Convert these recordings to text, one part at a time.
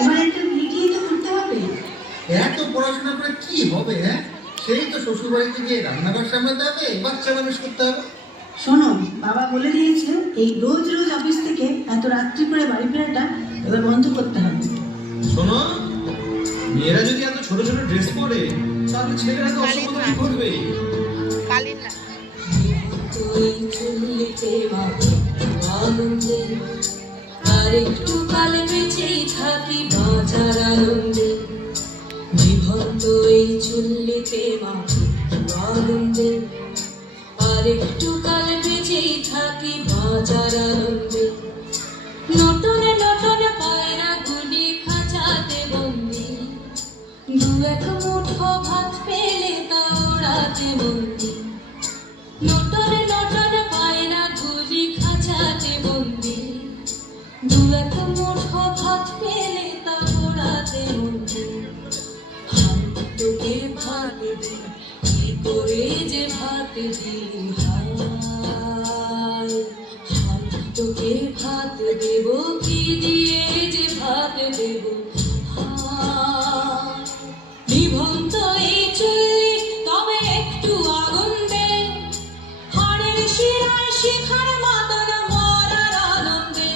এবার একটা বিটিয়ে তো করতে হবে। এত পড়াশোনা করে কি হবে? হ্যাঁ, সেই তো শ্বশুর বাড়িতে গিয়ে রান্নাঘর সামলাতে হবে, বাচ্চা মানুষ করতে হবে। শোনো, বাবা বলে দিয়েছে এই রোজ রোজ অফিস থেকে এত রাত্রি করে বাড়ি ফেরাটা এবার বন্ধ করতে হবে। শোনো, মেয়েরা যদি এত ছোট ছোট ড্রেস পরে তাহলে ছেলেরা তো অসম্মান কি করবে? আর একটু কাল বেঁচেই থাকি বাঁচার আনন্দে, জীবন্ত এই চুল্লিতে মাখি আনন্দে। আর একটু কাল বেঁচেই থাকি বাঁচার আনন্দে, নটনে নটনে পায়রা গুলি খাঁচাতে বন্দি, দু এক মুঠো ভাত পেলে তা ওড়াতে বন্দি। নটনে নটনে পায়রা গুলি খাঁচাতে বন্দি, দু এক মুঠো ভাত পেলে তা ওড়াতে বন্দি। তোকে ভাত দি, কি করে যে ভাত দি, হায় তোকে ভাত দেব, কি দিয়ে যে ভাত দেব, হায়। নিভন্ত এই চুল্লি তবে একটু আগুন দে, হাড়ের শিরায় শিখার মাতন মরার আনন্দে।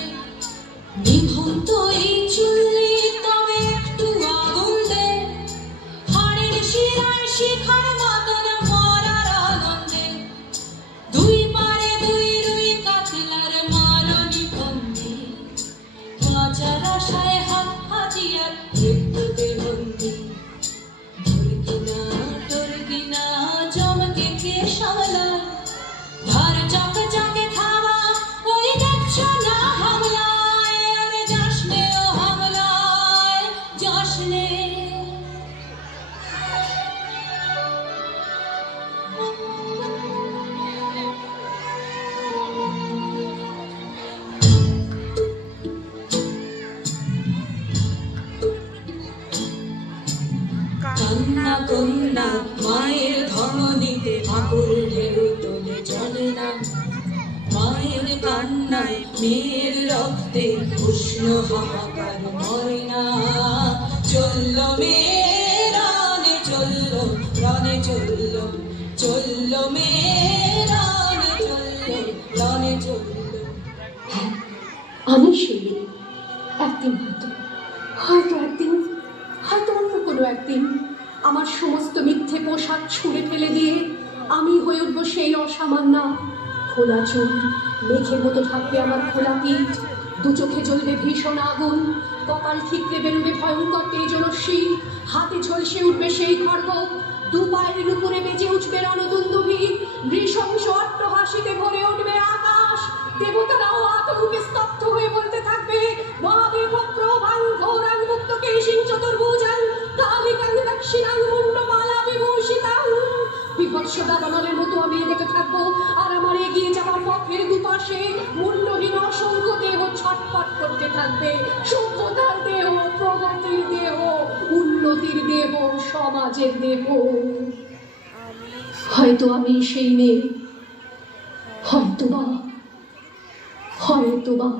নিভন্ত এই চুল্লি তবে একটু আগুন দে, হাড়ের শিরায় শিখার মাতন মরার আনন্দে। দুই পারে দুই রুই কাতলার মারণি বন্দি, বাঁচার আশায় হাত হাজিয়ার মৃত্যুতে বন্দি। তোর কিনা জমকে কে সামলায়, ধার চক চকে থামা ওই দেখছো না হামলায়, আরে যাসনে ও হামলায় যাসনে। কান্না কন্যা মায়ের ধমনীতে আকুল ঢেউ তোলে চলে না, মায়ের কান্নায় মেয়ের রক্তে উষ্ণ হাহাকার মরে না। চলল মেয়ে রানে চলল, রানে চলল, চলল মেয়ে রানে চলল, রানে চলল। হ্যাঁ, আমি সেই মেয়ে। একদিন হয়তো একদিন, হয়তো অন্য কোনো একদিন আমার সমস্ত মিথ্যে পোশাক ছুঁড়ে ফেলে দিয়ে আমি হয়ে উঠবো সেই অসামান্যা। খোলা চুল, মেঘের মতো থাকবে আমার খোলা পিঠ, দু চোখে জ্বলবে ভীষণ আগুন, কপাল ঠিকরে বেরোবে ভয়ঙ্কর তেজরশ্মি, হাতে ঝলসে উঠবে সেই খড়গ, দু পায়ের উপরে বেজে উঠবে রণদুন্দুভি, নৃশংস অট্টহাসিতে ভরে উঠবে আকাশ। দেবতারাও আতঙ্কে স্তব্ধ হয়ে বলতে থাকবে, মহাদেব প্রভাং ঘোরাং মুক্ত কেশিং চতুর্ভুজাং কালিকাং দক্ষিণাং মুন্ডমালা বিভূষিতাং। বিভৎস দাবানলের মতো আমি এগোতে থাকবো, আর আমার এগিয়ে যাওয়ার পথের দুপাশে মুন্ডহীন অসংখ্য দেহ ছটফট করতে থাকবে। সভ্যতার দেহ, প্রগতির দেহ, উন্নতির দেহ, সমাজের দেহ। হয়তো আমি সেই মেয়ে, হয়তোবা, হয়তোবা।